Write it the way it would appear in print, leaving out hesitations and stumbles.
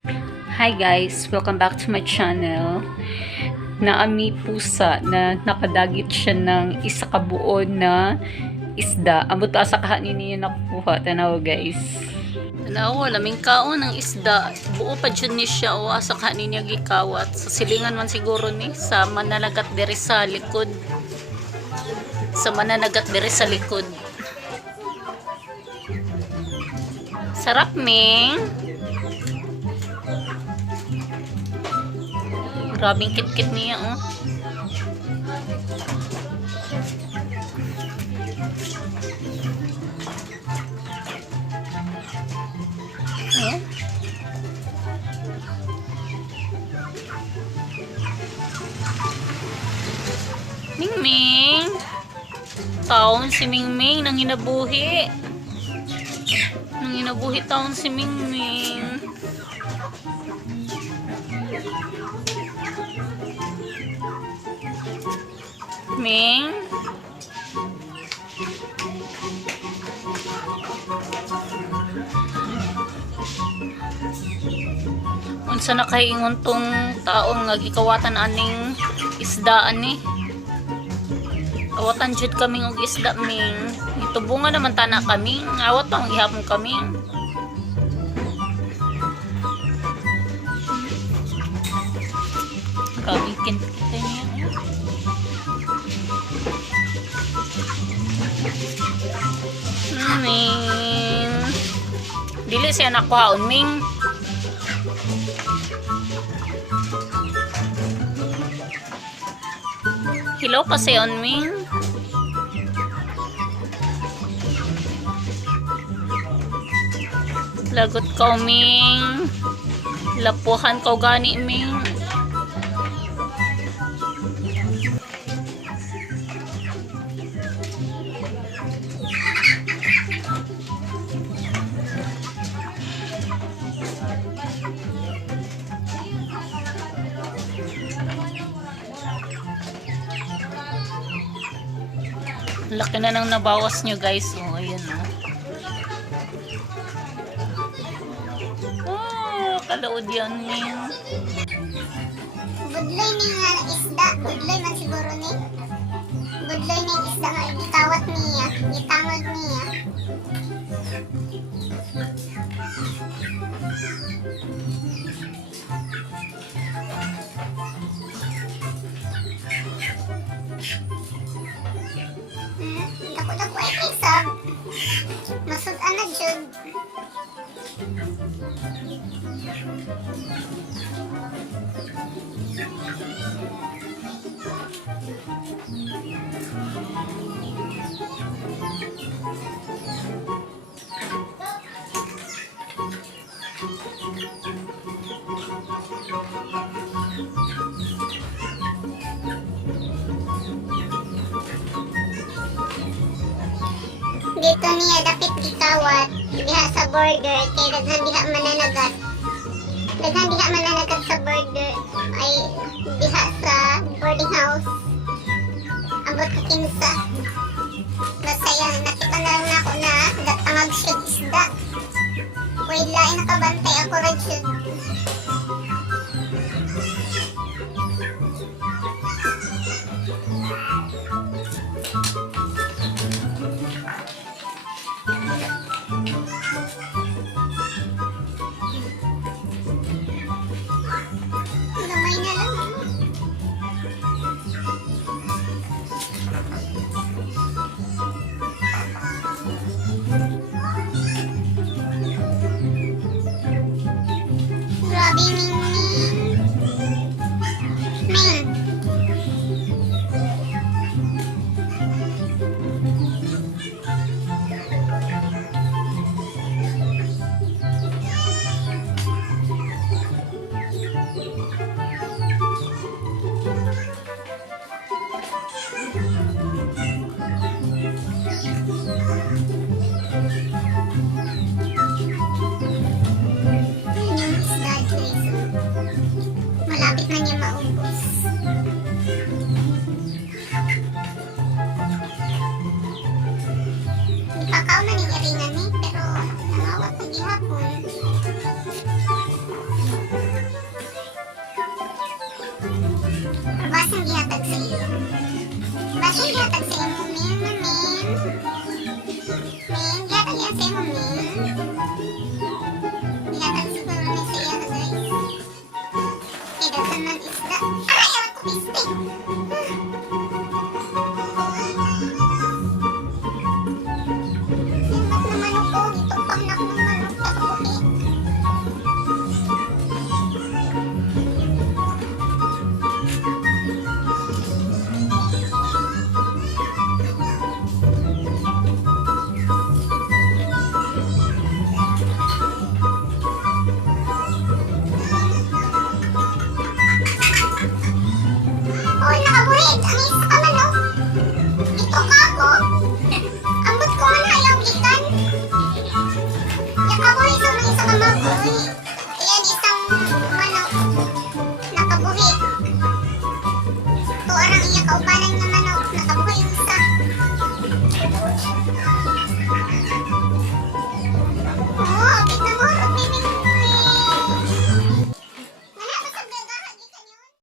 Hi guys! Welcome back to my channel. Naami pusa na nakadagit siya ng isa kabuon na isda. Ambot asa kahanin niya nakuha. Tanaw guys. Tanaw, laming kaon ng isda. Buo pa dyan ni siya o asa kahanin niya gikawat. Sa silingan man siguro ni sa mananagat diri sa likod. Sa mananagat diri sa likod. Sarap Ming! Grabing kit-kit niya, oh. Ayan. Ming-Ming! Taon si Ming-Ming nang inabuhi. Nang inabuhi taon si Ming-Ming. Ming. Unsa na kay ingon tong taong nga gikawatan aning isda ani? Awatan jud kaming og isda Ming. Itubungan naman tana kami. Awat pang ihapon kami. Kabikin kita niya. Ming. Dili siya nakuhaon, Ming. Hello pa siya on, Ming. Lagot ka, Ming. Lapuhan ka gani, Ming. Laki na nang nabawas nyo guys. Oh, ayan oh. Oh, kalaod yan Ming. Budloy ni nga isda. Budloy man siguro ni. Budloy ni isda nga gitawat niya. Gitangod niya. Dako-dako ay isab. Masud-an na jud. Dito niya dapit gikawat diha sa border kay daghan diha mananagat. Daghan diha mananagat sa border ay diha sa boarding house. Ambot ka kinsa. Basta yan, nakita na lang ako na gatangag siya isda. Wait lain nakabantay ako rin siya. Gamay na lang. Grabe, Ming-Ming. Ming. Yan yung isda, guys. gihatag sa iyo. Basta gihatag sa imo, min, na min. Min, gihatag yan sa imo, min. Gihatag siguro ni sa iya, guys. Daghan ng isda. Ay, ako piste. Sinat na manok ko. Ito pa anak ng manok. Takuhi. Oh, nakabuhid. Ang isa ka man, no? Ito ka ako. Ambot ko man ayaw gikan. Nakabuhid sa mga isa ka mabuhi. Yan isang manok. Nakabuhid. Ito arang iya kaubanan naman.